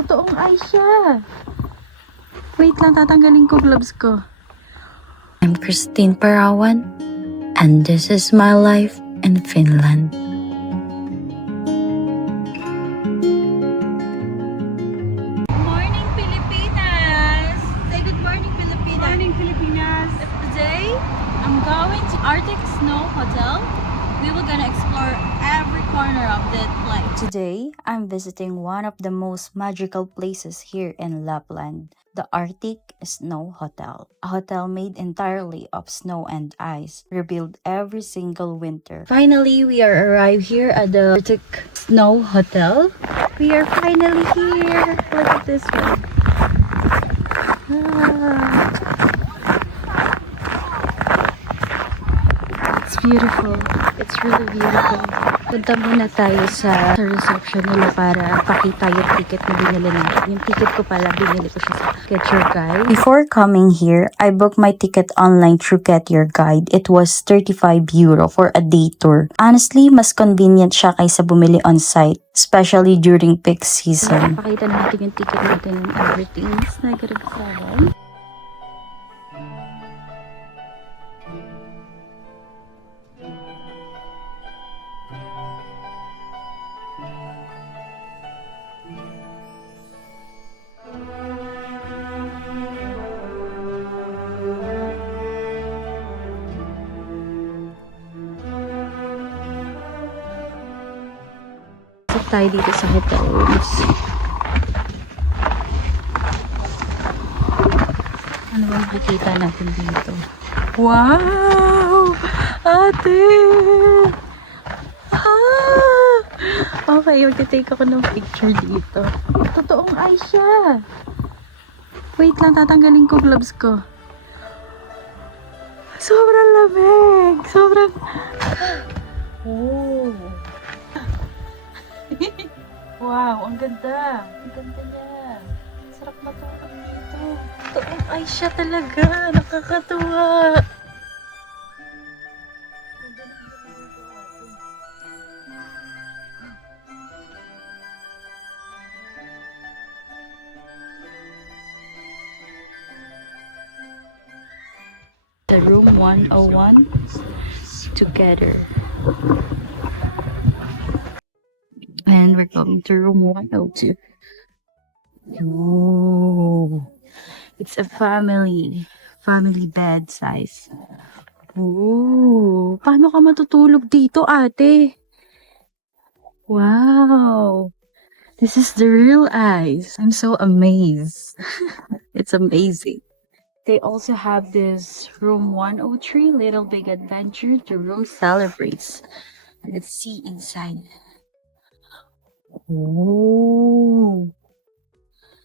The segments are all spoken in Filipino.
Totoong ice siya. Wait lang, tatanggalin ko gloves ko. I'm Christine Parawan, and this is my life in Finland. Morning, Pilipinas! Say good morning, Pilipinas! Morning, Filipinas. Today, I'm going to Arctic Snow Hotel. We were gonna explore every corner of that place. Today, I'm visiting one of the most magical places here in Lapland, the Arctic Snow Hotel. A hotel made entirely of snow and ice, rebuilt every single winter. Finally, we are arrived here at the Arctic Snow Hotel. We are finally here. Look at this one. It's beautiful. It's really beautiful. Punta muna tayo sa reception nila para pakita yung ticket na binili natin. Yung ticket ko pala, binili ko siya sa Get Your Guide. Before coming here, I booked my ticket online through Get Your Guide. It was 35 euro for a day tour. Honestly, mas convenient siya kaysa bumili on-site, especially during peak season. Pakita natin yung ticket natin and everything. It's -7. Pasok tayo dito sa hotel rooms. Ano ba makikita natin dito? Wow! Ate! Ah! Okay, mag-take ako ng picture dito. Totoong ice siya. Wait lang, tatanggalin ko gloves ko. Sobrang lamig! Sobrang... Oh! Wow, ang ganda. Ang ganda niya. Sarap matulog dito. Totoong ice siya talaga. Nakakatuwa. The room 101 together. And we're going to room 102. Ooh. It's a family bed size. Ooh. Paano ka matutulog dito, ate? Wow. This is the real ice. I'm so amazed. It's amazing. They also have this room 103, Little Big Adventure. The room celebrates. Let's see inside. Oh.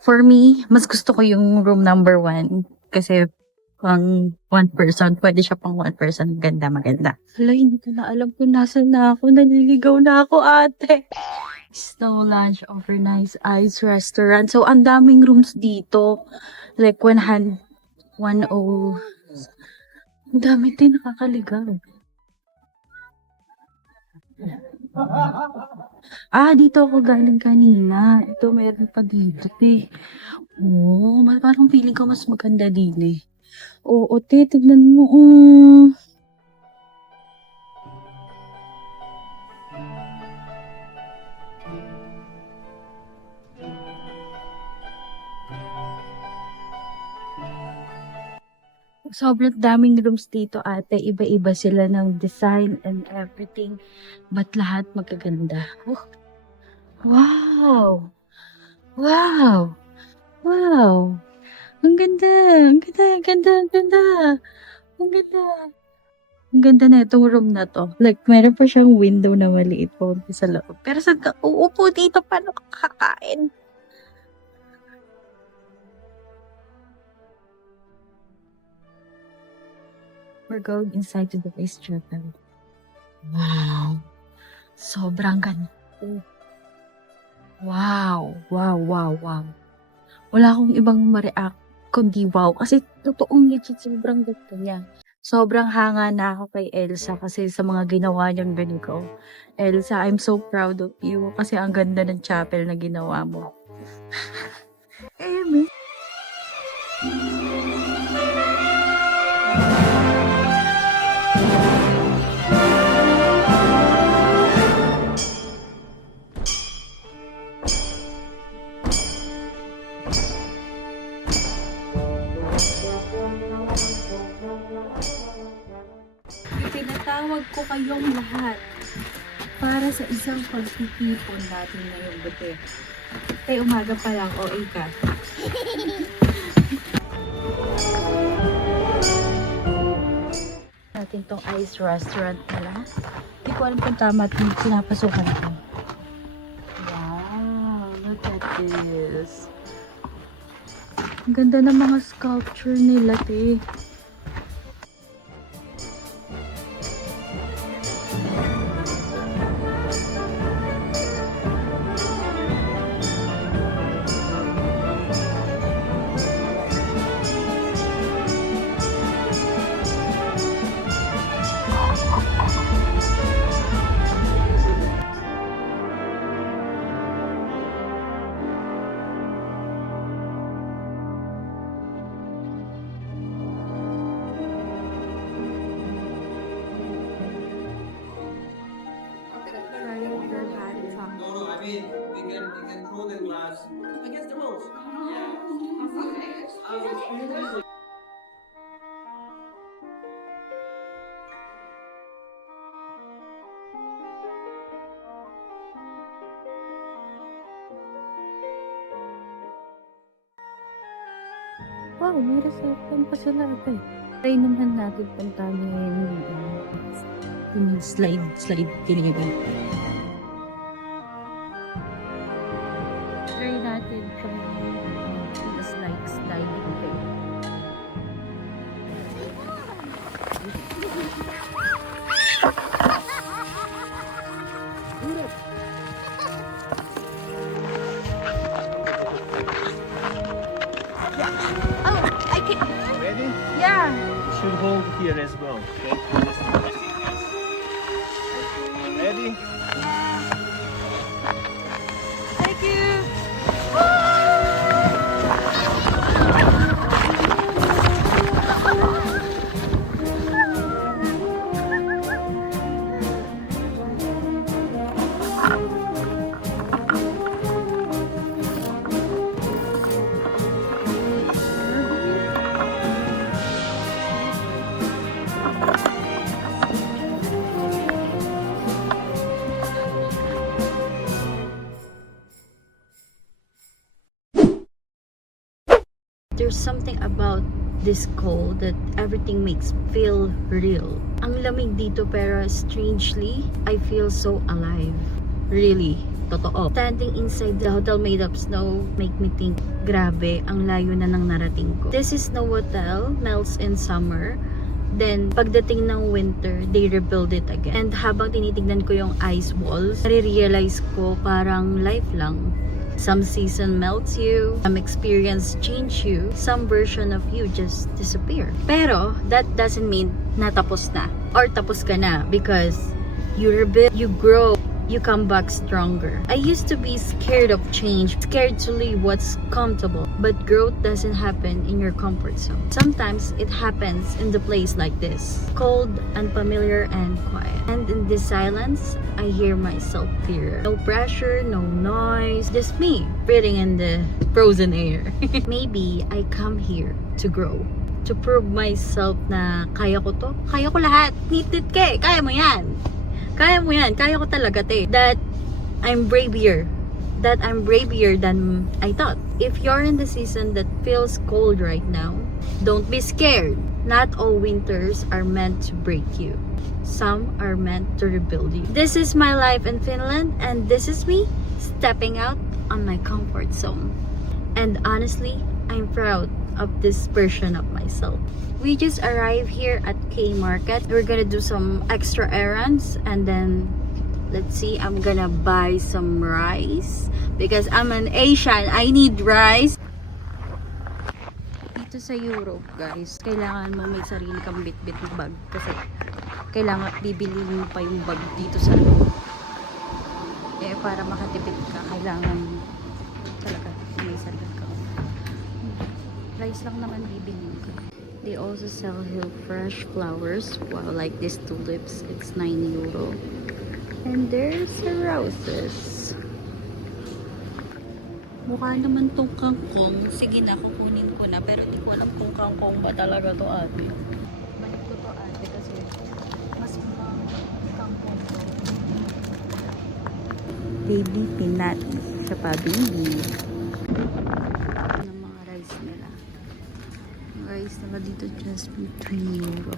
For me, mas gusto ko yung room number 1 kasi pang one person, pwede siya pang one person, maganda. Hala, hindi ko na alam kung nasan na ako, naliligaw na ako, ate. Snow Lodge, overnight ice restaurant. So, ang daming rooms dito. Like, 110. Ang dami din, nakakaligaw. Dito ako galing kanina. Ito, meron pa dito, te. Oo, parang feeling ko mas maganda din eh. Oo, te, tignan mo. Sobrang daming rooms dito, ate. Iba-iba sila ng design and everything. But lahat magaganda. Oh. Wow! Wow! Wow! Ang ganda! Ang ganda! Ang ganda! Ang ganda! Ang ganda! Ang ganda na itong room na to. Like, meron pa siyang window na maliit po sa loob. Pero saan ka uupo dito? Paano ka kakain? We're going inside to the base chapel. Wow! Sobrang ganda. Wow! Wow! Wow! Wow! Wala akong ibang ma-react kundi wow. Kasi totoong legit sobrang ganda niya. Sobrang hanga na ako kay Elsa kasi sa mga ginawa niyang ganito. Elsa, I'm so proud of you kasi ang ganda ng chapel na ginawa mo. Amy. Ipinatawag ko kayong lahat para sa isang pagtitipon natin ngayong gabi. Tay, umaga pa lang, OA ka. Natin tong ice restaurant nila. Hindi ko alam kung tama itong pinapasukan ko. Wow, look at this. Ang ganda ng mga sculpture nila, te. No, I mean, we can throw the glass against the walls. Wow, may reception pa sila ate. Try naman natin puntahan yung slide kinigay. Try natin yung sliding kayo. Ready? Yeah! You should hold here as well. Okay? Ready? Thank you! There's something about this cold that everything makes feel real. Ang lamig dito pero strangely, I feel so alive. Really, totoo. Standing inside the hotel made of snow make me think, grabe, ang layo na ng narating ko. This is Snow Hotel, melts in summer. Then, pagdating ng winter, they rebuild it again. And habang tinitignan ko yung ice walls, nare-realize ko parang life lang. Some season melts you, some experience change you, some version of you just disappear. Pero, that doesn't mean natapos na or tapos ka na because you rebuild, you grow, you come back stronger. I used to be scared of change, scared to leave what's comfortable, but growth doesn't happen in your comfort zone. Sometimes it happens in the place like this, cold, unfamiliar, and quiet. And in this silence, I hear myself clearer. No pressure, no noise, just me breathing in the frozen air. Maybe I come here to grow, to prove myself na kaya ko to, kaya ko lahat. Nitit ke, kaya mo yan. Kaya mo yan, kaya ko talaga te. That I'm braver than I thought. If you're in the season that feels cold right now, don't be scared. Not all winters are meant to break you. Some are meant to rebuild you. This is my life in Finland, and this is me stepping out on my comfort zone. And honestly, I'm proud of this version of myself. We just arrived here at K Market. We're gonna do some extra errands and then let's see, I'm gonna buy some rice because I'm an Asian. I need rice. Dito sa Europe, guys, kailangan mo may sarili kang bit-bit na bag kasi kailangan bibili mo pa yung bag dito sa loob. Eh, para makatipid ka, kailangan talaga rice lang naman bibilin ko. They also sell here fresh flowers. Wow, like these tulips. It's 9 euro. And there's the roses. Mukha naman tong kangkong. Sige na, kukunin ko na. Pero di ko alam kung kangkong ba talaga to ate. Balik ko to ate kasi mas mukhang kangkong to. Baby peanut. Siya pa, baby. Ng mga rice nila. Ang rice nila dito just 3 euro.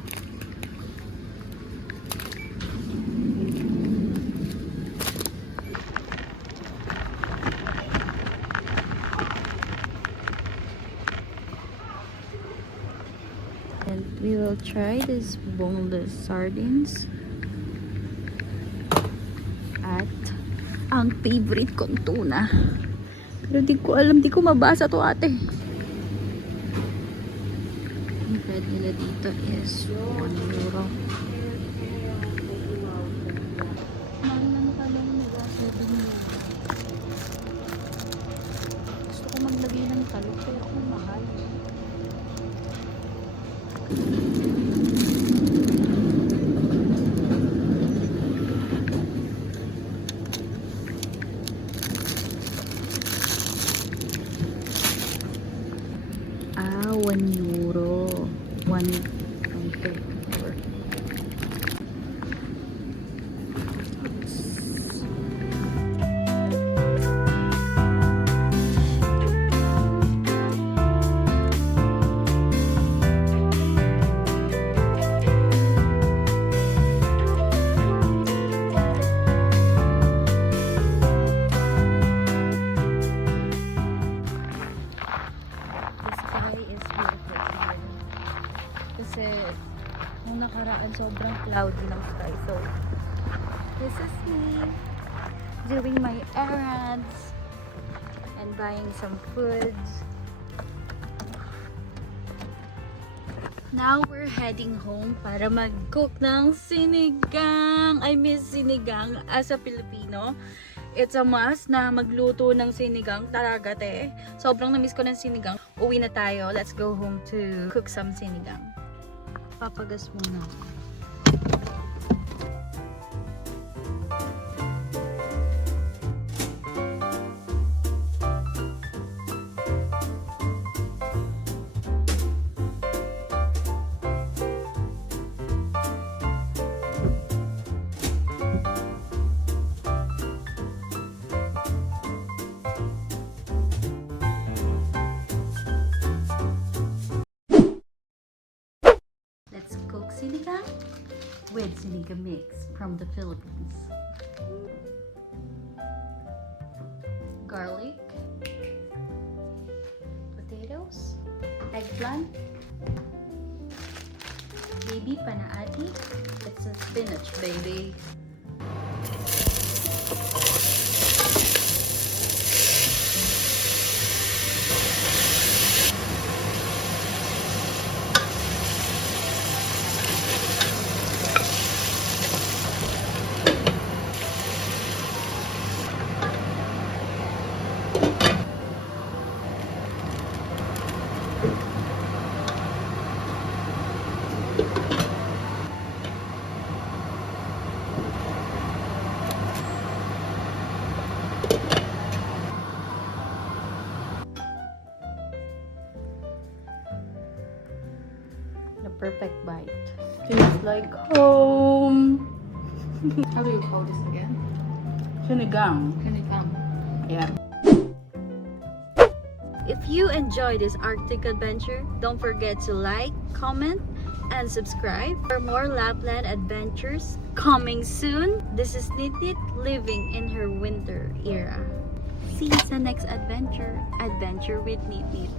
And we will try this boneless sardines. At ang favorite kong tuna. Pero di ko alam, di ko mabasa to ate. Ang bread nila dito is 1 euro. Mahal na pala nila, 7 euro. Gusto ko maglagay ng talok, pero kung mahal. Ah, 1 euro. 1 something. The sky is beautiful here. Kasi nung nakaraan sobrang cloudy ng sky. So, this is me doing my errands and buying some foods. Now we're heading home para mag-cook ng sinigang. I miss sinigang as a Filipino. It's a must na magluto ng sinigang talaga te. Sobrang na-miss ko ng sinigang. Uwi na tayo. Let's go home to cook some sinigang. Papagas muna. Let's cook sinigang with sinigang mix from the Philippines. Garlic, potatoes, eggplant, baby panaati. It's a spinach, baby. The perfect bite. Tastes like home. How do you call this again? Sinigang. Sinigang. Yeah. If you enjoyed this Arctic adventure, don't forget to like, comment, and subscribe for more Lapland adventures coming soon. This is Nitnit living in her winter era. See you sa next adventure. Adventure with Nitnit.